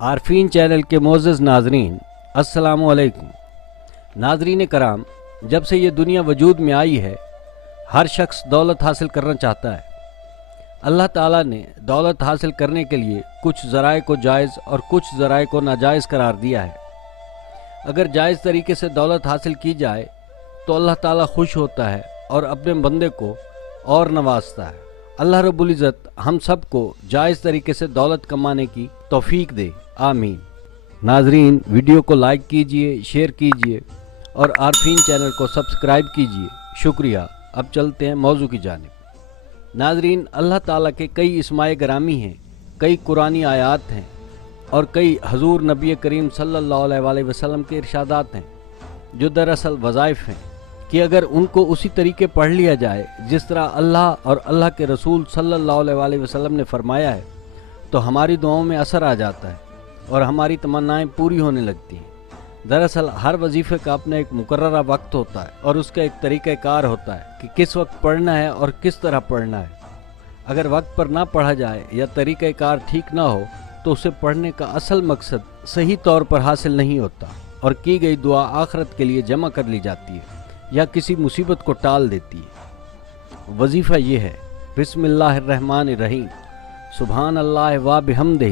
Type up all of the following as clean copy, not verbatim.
عارفین channel کے معزز ناظرین، السلام علیکم۔ ناظرین کرام، جب سے یہ دنیا وجود میں آئی ہے ہر شخص دولت حاصل کرنا چاہتا ہے۔ اللہ تعالیٰ نے دولت حاصل کرنے کے لیے کچھ ذرائع کو جائز اور کچھ ذرائع کو ناجائز قرار دیا ہے۔ اگر جائز طریقے سے دولت حاصل کی جائے تو اللہ تعالیٰ خوش ہوتا ہے اور اپنے بندے کو اور نوازتا ہے۔ اللہ رب العزت ہم سب کو جائز طریقے سے دولت کمانے کی توفیق دے، آمین۔ ناظرین، ویڈیو کو لائک کیجئے، شیئر کیجئے اور عارفین چینل کو سبسکرائب کیجئے، شکریہ۔ اب چلتے ہیں موضوع کی جانب۔ ناظرین، اللہ تعالیٰ کے کئی اسماء گرامی ہیں، کئی قرآنی آیات ہیں اور کئی حضور نبی کریم صلی اللہ علیہ وسلم کے ارشادات ہیں جو دراصل وظائف ہیں کہ اگر ان کو اسی طریقے پڑھ لیا جائے جس طرح اللہ اور اللہ کے رسول صلی اللہ علیہ وسلم نے فرمایا ہے تو ہماری دعاؤں میں اثر آ جاتا ہے اور ہماری تمنائیں پوری ہونے لگتی ہیں۔ دراصل ہر وظیفے کا اپنا ایک مقررہ وقت ہوتا ہے اور اس کا ایک طریقہ کار ہوتا ہے کہ کس وقت پڑھنا ہے اور کس طرح پڑھنا ہے۔ اگر وقت پر نہ پڑھا جائے یا طریقہ کار ٹھیک نہ ہو تو اسے پڑھنے کا اصل مقصد صحیح طور پر حاصل نہیں ہوتا اور کی گئی دعا آخرت کے لیے جمع کر لی جاتی ہے یا کسی مصیبت کو ٹال دیتی ہے۔ وظیفہ یہ ہے: بسم اللہ الرحمن الرحیم، سبحان اللہ و بحمدہ،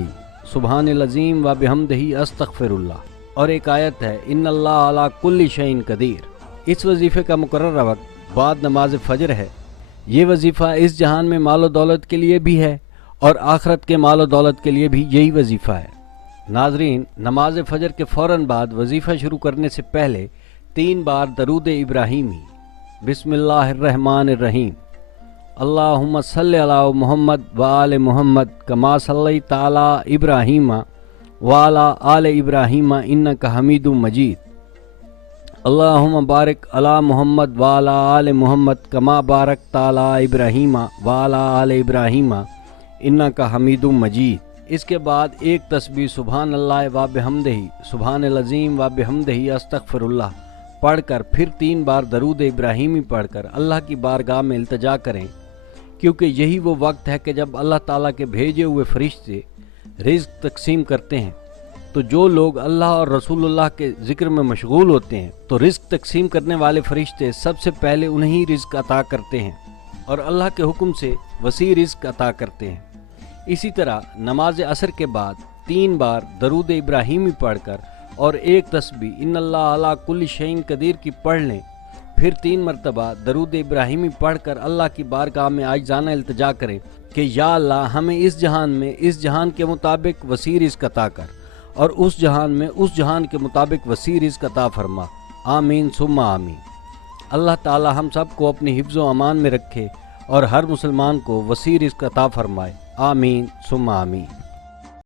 سبحان العظیم و بحمدہ، استغفر اللہ۔ اور ایک آیت ہے: ان اللہ علی کل شیء قدیر۔ اس وظیفے کا مقررہ وقت بعد نماز فجر ہے۔ یہ وظیفہ اس جہان میں مال و دولت کے لیے بھی ہے اور آخرت کے مال و دولت کے لیے بھی یہی وظیفہ ہے۔ ناظرین، نماز فجر کے فوراً بعد وظیفہ شروع کرنے سے پہلے 3 بار درود ابراہیمی: بسم اللہ الرحمن الرحیم، اللہم صلی علی محمد وآل محمد کما صلیت علی ابراہیم وعلی آل ابراہیم انک حمید مجید، اللہم بارک علی محمد وعلی آل محمد کما بارکت علی ابراہیم وعلی آل ابراہیم انک حمید مجید۔ اس کے بعد ایک تسبیح سبحان اللہ و بحمدہ، سبحان العظیم و بحمدہ، استغفر اللہ پڑھ کر پھر 3 بار درود ابراہیمی پڑھ کر اللہ کی بارگاہ میں التجا کریں، کیونکہ یہی وہ وقت ہے کہ جب اللہ تعالیٰ کے بھیجے ہوئے فرشتے رزق تقسیم کرتے ہیں۔ تو جو لوگ اللہ اور رسول اللہ کے ذکر میں مشغول ہوتے ہیں تو رزق تقسیم کرنے والے فرشتے سب سے پہلے انہیں رزق عطا کرتے ہیں اور اللہ کے حکم سے وسیع رزق عطا کرتے ہیں۔ اسی طرح نماز عصر کے بعد 3 بار درود ابراہیمی پڑھ کر اور ایک تسبیح ان اللہ علی کل شیء قدیر کی پڑھ لیں، پھر 3 مرتبہ درود ابراہیمی پڑھ کر اللہ کی بارگاہ میں عاجزانہ التجا کریں کہ یا اللہ ہمیں اس جہان میں اس جہان کے مطابق وسیع رزق عطا کر اور اس جہان میں اس جہان کے مطابق وسیع رزق عطا فرما، آمین ثم آمین۔ اللہ تعالی ہم سب کو اپنی حفظ و امان میں رکھے اور ہر مسلمان کو وسیع رزق عطا فرمائے، آمین ثم آمین۔